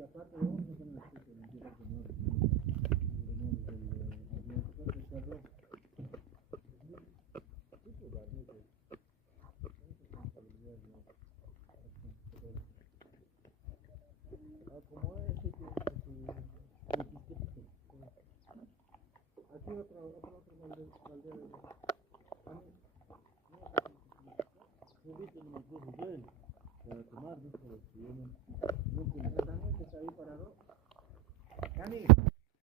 y aparte vamos a hacer una especie de limpieza que no como ese que aquí otro caldero a mí no subiste no me puse yo para tomar, ¿no? Pero si yo no, también que está ahí parado. Cami.